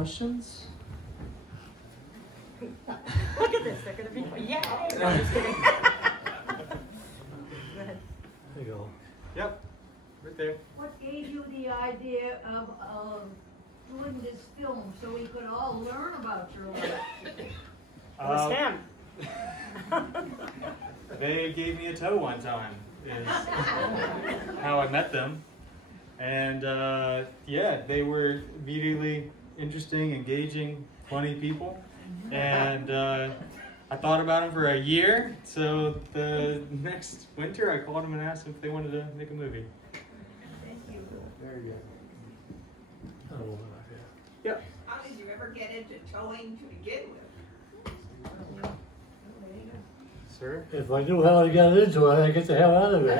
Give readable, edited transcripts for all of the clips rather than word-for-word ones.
questions? Look at this, they're gonna be, yeah. No, I'm just kidding. Go ahead. There you go. Yep, right there. What gave you the idea of doing this film so we could all learn about your life? It was him. They gave me a tow one time, is how I met them. And yeah, they were immediately interesting, engaging, funny people. And I thought about them for a year. So the next winter, I called them and asked them if they wanted to make a movie. Thank you. Very good. Oh, Yeah. How did you ever get into towing to begin with? Sir? if I knew how to get into it, I'd get the hell out of it.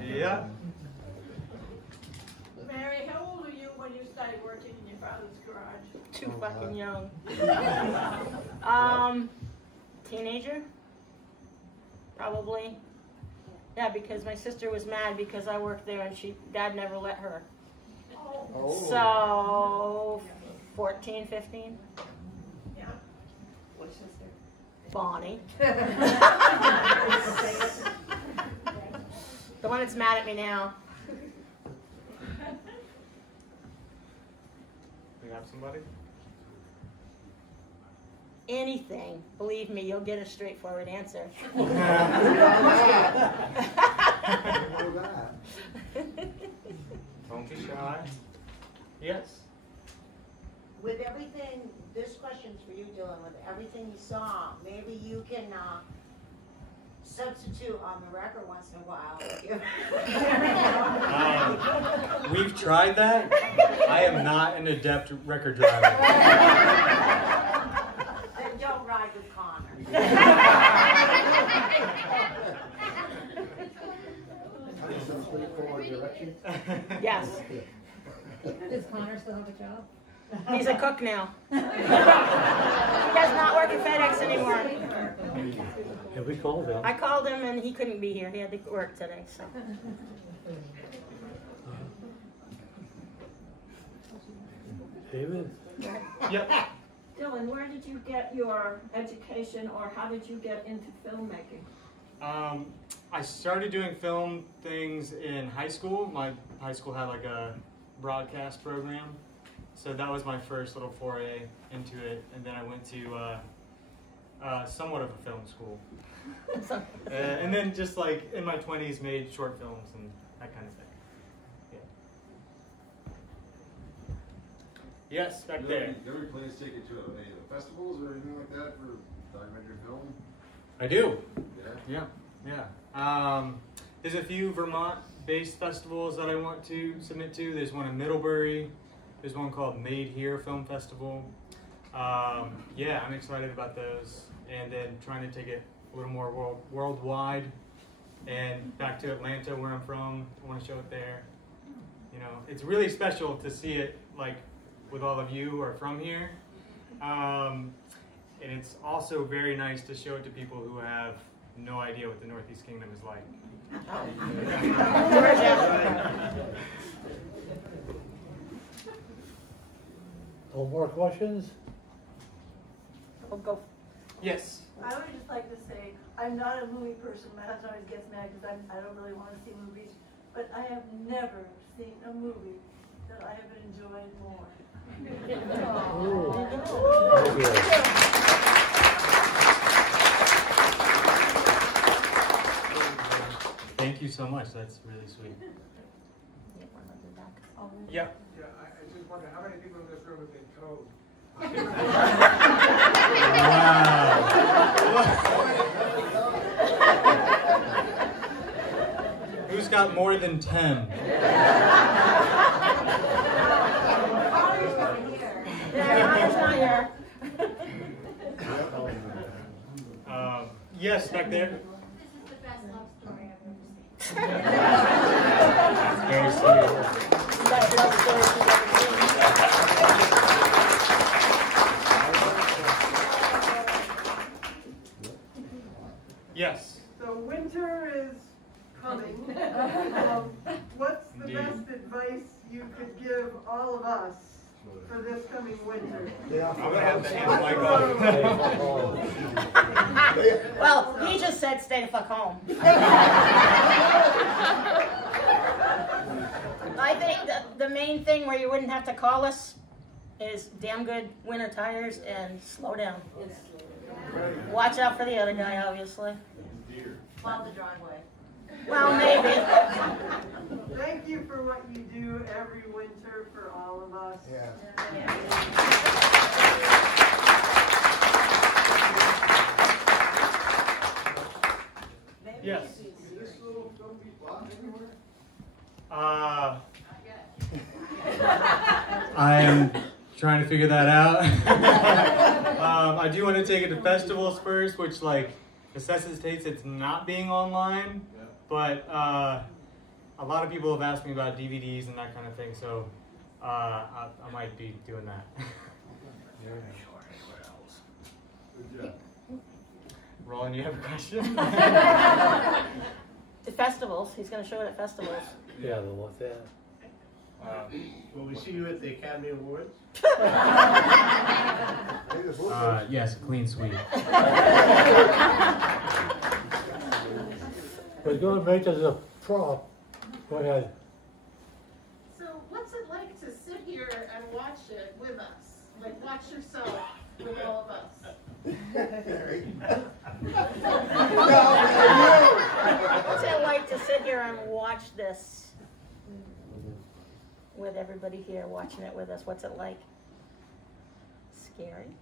Yeah. Mary, how old were you when you started working in your father's garage? Too fucking young. Teenager? Probably. Yeah, because my sister was mad because I worked there and Dad never let her. Oh. So, 14, 15? Yeah. What sister? Bonnie. The one that's mad at me now. We have somebody? Anything. Believe me, you'll get a straightforward answer. Don't be shy. Yes. With everything, this question's for you, Dylan, with everything you saw, maybe you can substitute on the record once in a while. We've tried that. I am not an adept record driver. Then don't ride with Connor. Yes. Does Connor still have a job? He's a cook now. He does not work at FedEx anymore. Have we called him? I called him and he couldn't be here. He had to work today, so. David? Yep. Dylan, where did you get your education, or how did you get into filmmaking? I started doing film things in high school. My high school had like a broadcast program. So that was my first little foray into it. And then I went to somewhat of a film school. And then just like in my 20s made short films and that kind of thing. Yeah. Yes, back there. Do you have any plans to take it to any of the festivals or anything like that for documentary film? I do. Yeah? Yeah. There's a few Vermont-based festivals that I want to submit to. There's one in Middlebury. There's one called Made Here Film Festival. Yeah, I'm excited about those. And then trying to take it a little more worldwide. And back to Atlanta, where I'm from. I want to show it there. You know, it's really special to see it like with all of you who are from here. And it's also very nice to show it to people who have no idea what the Northeast Kingdom is like. No more questions? We'll go. Yes. I would just like to say, I'm not a movie person. My husband always gets mad because I don't really want to see movies. But I have never seen a movie that I have enjoyed more. Thank you so much. That's really sweet. Yep. Yeah, I just wonder how many people in this room have been towed? Wow. Who's got more than 10? Yes, back there. This is the best love story I've ever seen. Very sweet. Yes. So winter is coming. What's the best advice you could give all of us for this coming winter? I'm gonna have to hand the mic off. Well, he just said stay the fuck home. I think the main thing where you wouldn't have to call us is damn good winter tires and slow down. Watch out for the other guy, obviously. Plow the driveway. Well, maybe. Thank you for what you do every winter for all of us. Yeah. Yes. Is this little film be blocked anywhere? I am trying to figure that out. I do want to take it to festivals first, which like necessitates it's not being online. Yeah. But a lot of people have asked me about DVDs and that kind of thing, so I might be doing that. Good job. Roland, you have a question? The festivals. He's going to show it at festivals. Yeah, but what's that? Will we see you at the Academy Awards? Yes, clean sweep. But going right to the prop, go ahead. So what's it like to sit here and watch it with us? Like watch yourself with all of us? What's it like to sit here and watch this with everybody here watching it with us? What's it like? Scary?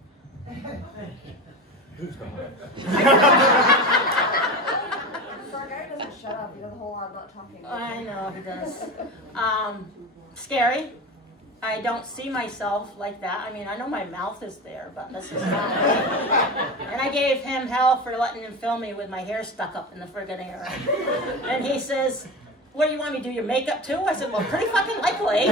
So our guy doesn't shut up. He does a whole lot about talking. I know he does. Scary. I don't see myself like that. I mean, I know my mouth is there, but this is not me. And I gave him hell for letting him film me with my hair stuck up in the friggin' air. And he says, what do you want me to do, your makeup too? I said, well, pretty fucking likely.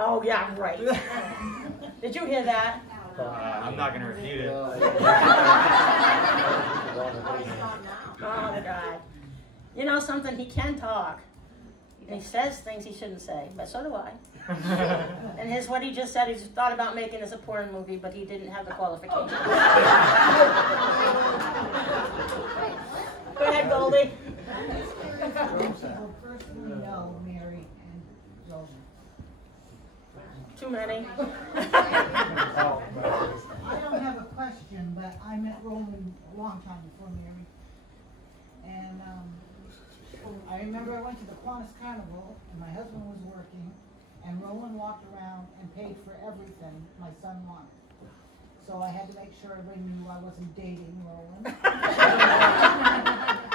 Oh, yeah, right. Did you hear that? I'm not going to refute it. Oh, God. You know something? He can talk. And he says things he shouldn't say, but so do I. And here's what he just said. He just thought about making this a porn movie, but he didn't have the qualifications. Go ahead, Goldie. People personally know Mary and Roland. Too many. I don't have a question, but I met Roland a long time before Mary. And I remember I went to the Kiwanis Carnival, and my husband was working, and Roland walked around and paid for everything my son wanted. So I had to make sure everybody knew I wasn't dating Roland.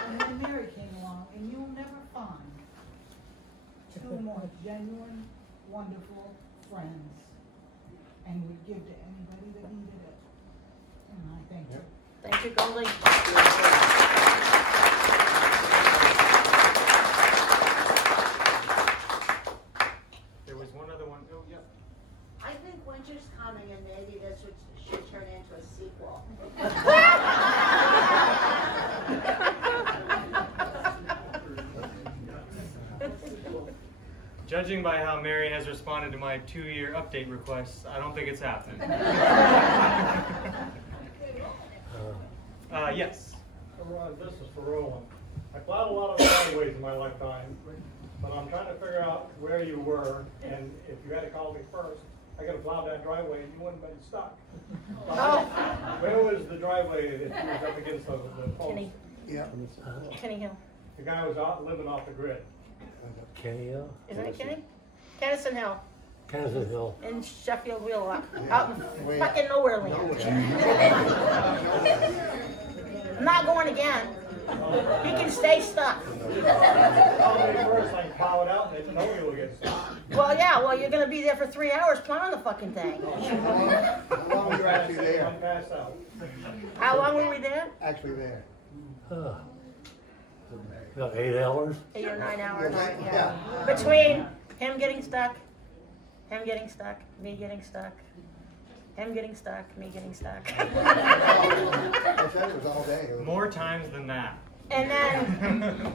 And then Mary came along, and you'll never find two more genuine, wonderful friends, and would give to anybody that needed it. And I thank you. Thank you, Goldie. There was one other one. Oh, yeah. I think winter's coming and maybe this should turn into a sequel. Judging by how Mary has responded to my 2-year update requests, I don't think it's happening. Yes. This is for Roland. I plowed a lot of driveways in my lifetime, but I'm trying to figure out where you were, and if you had to call me first, I got to plow that driveway and you wouldn't have been stuck. Where was the driveway that you was up against the post? Kenny. Yeah. Kenny Hill. The guy was out living off the grid. Kenny Hill? Isn't it Kenny? Kennison Hill. Kennison Hill. In Sheffield Wheelock. Out in fucking nowhere land. I'm not going again. He can stay stuck. Well, yeah, well, you're going to be there for 3 hours plowing the fucking thing. How long were you actually there? How long were we there? Actually there. About 8 hours? 8 or 9 hours. Yeah. Between him getting stuck, me getting stuck, him getting stuck, me getting stuck. I said it was all day. More times than that. And then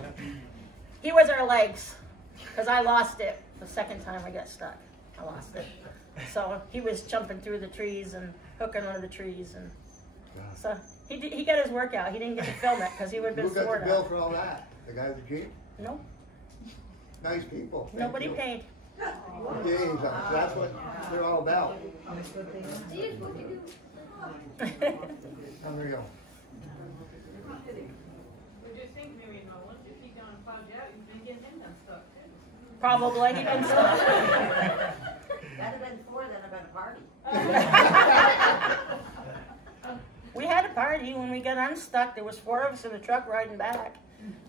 he was our legs, because I lost it the second time I got stuck. I lost it. So he was jumping through the trees and hooking onto the trees, and so he got his workout. He didn't get to film it because he would have been Who got sore the bill out. for all that? The guy with the Jeep? No, Nice people. Thank nobody you. paid. Jeez, that's what they're all about. Unreal. Probably he been stuck. That'd have been 4, then have been a party. We had a party when we got unstuck. There was 4 of us in the truck riding back,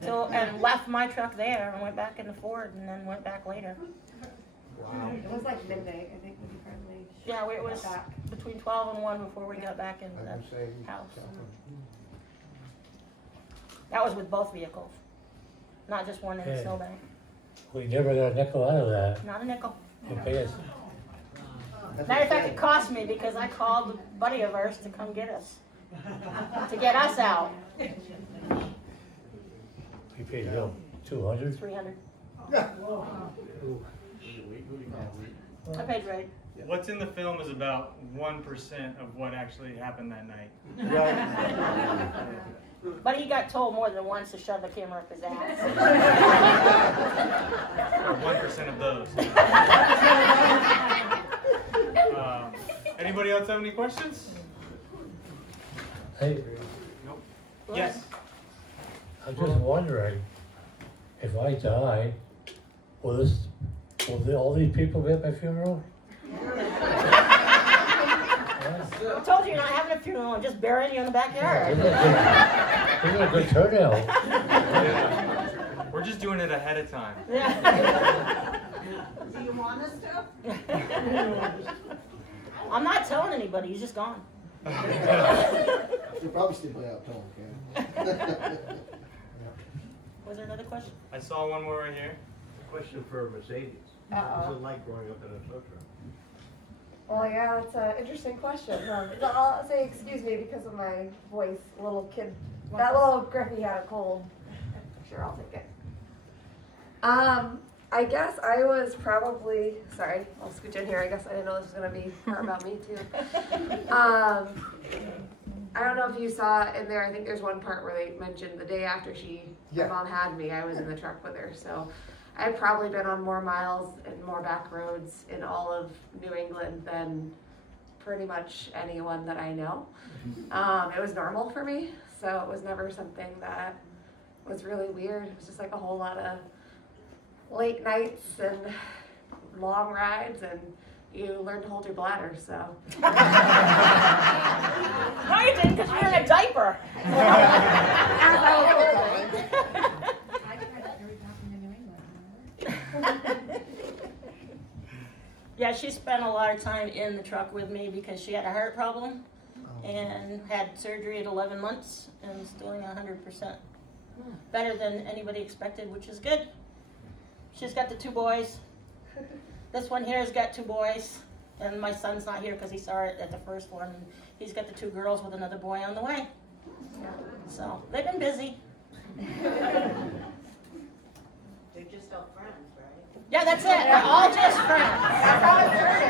and left my truck there and went back in the Ford and then went back later. Wow. It was like midnight, I think, when you finally. Yeah, it was got back. between 12 and 1 before we got back in I the was saying house. something. That was with both vehicles, not just one in the Okay. snowbank. We never got a nickel out of that. Not a nickel. They pay us. Matter of fact, it cost me because I called a buddy of ours to come get us, to get us out. We paid Bill 200. 300. Yeah. I paid right. What's in the film is about 1% of what actually happened that night. Right. But he got told more than once to shove the camera up his ass. 1% of those. Anybody else have any questions? Hey, Nope. Yes. I'm just wondering, if I die, will all these people be at my funeral? I told you you're not having a funeral, I'm just burying you in the backyard. This is a good turnout. Yeah. We're just doing it ahead of time. Yeah. Do you want us to? I'm not telling anybody, he's just gone. You're probably still out telling Ken. Was there another question? I saw one more right here. Question for Mercedes. What's it like growing up in a tow truck? Well, yeah, that's an interesting question. I'll say excuse me because of my voice. Little kid, that little Griffey had a cold. Sure, I'll take it. I guess I was probably, sorry, I'll scooch in here. I guess I didn't know this was going to be more about me too. I don't know if you saw in there, I think there's one part where they mentioned the day after my mom had me, I was in the truck with her. So I've probably been on more miles and more back roads in all of New England than pretty much anyone that I know. It was normal for me, so it was never something that was really weird. It was just like a whole lot of late nights and long rides, and you learn to hold your bladder, so. No, you didn't, because you're in a diaper. Yeah, she spent a lot of time in the truck with me because she had a heart problem and had surgery at 11 months and is doing 100%. Better than anybody expected, which is good. She's got the 2 boys. This one here has got 2 boys, and my son's not here because he saw it at the first one. And he's got the 2 girls with another boy on the way. So they've been busy. They're just all friends, right? Yeah, that's it. They're all just friends. That's how it started.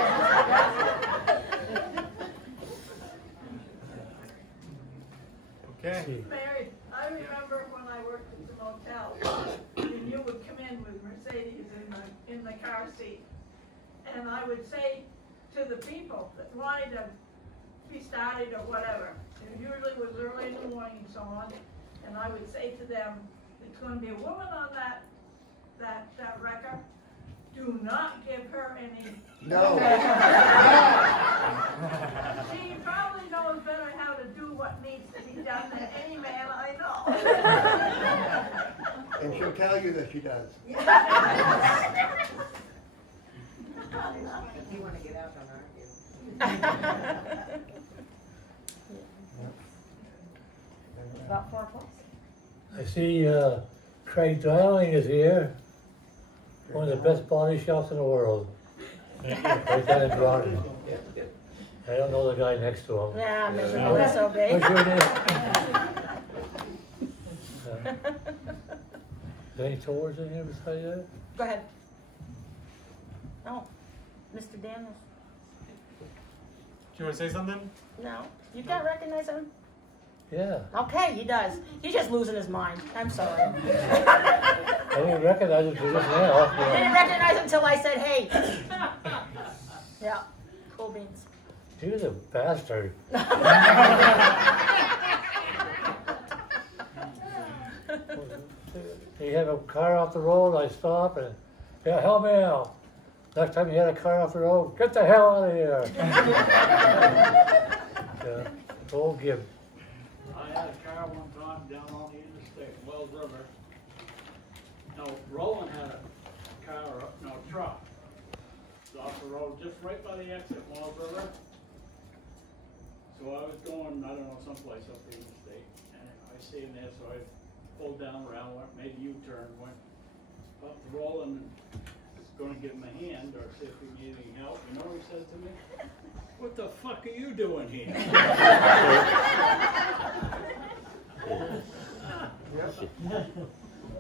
Okay. Mary, I remember when I worked at the motel, and you would come in with Mercedes in the car seat, and I would say to the people that wanted to be started or whatever, it usually was early in the morning and so on, and I would say to them, "It's going to be a woman on that wrecker. Do not give her any." No. She probably knows better how to do what needs to be done than any man I know. And she'll tell you that she does. If you want to get out, don't argue. About 4 o'clock. I see Craig Dowling is here. One of the best body shops in the world. Right down in Groningen. I don't know the guy next to him. Yeah, miserable SOB. What's your name? Any tours in here beside that? Go ahead. Oh, Mr. Daniels. Do you want to say something? No. You can't recognize him? Yeah. Okay, he does. He's just losing his mind. I'm sorry. I didn't recognize him till just now. I didn't recognize him until I said, hey. Yeah, cool beans. He was a bastard. He had a car off the road, I stop and, yeah, help me out. Next time he had a car off the road, get the hell out of here. Old Gib. I had a car one time down on the interstate, Wells River. No, Roland had a truck. It's off the road, just right by the exit, Wells River. So I was going, I don't know, someplace up the interstate, and I see him there, so I pulled down around, made a U-turn, went up to Roland, and was going to give him a hand or see if he needed any help. You know what he said to me? What the fuck are you doing here?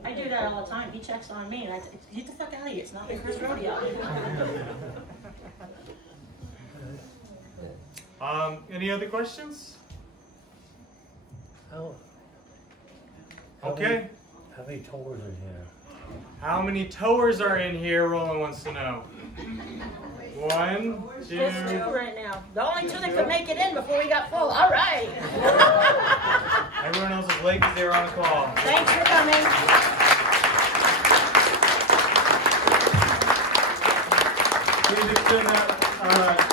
I do that all the time. He checks on me, and I say, get the fuck out of here. It's not my first rodeo. Any other questions? Okay. How many towers in here? How many towers are in here? Roland wants to know. 1, 2. There's 2 right now. The only 2 that could make it in before we got full. All right. Everyone else is late because they were on a call. Thanks for coming. Please extend that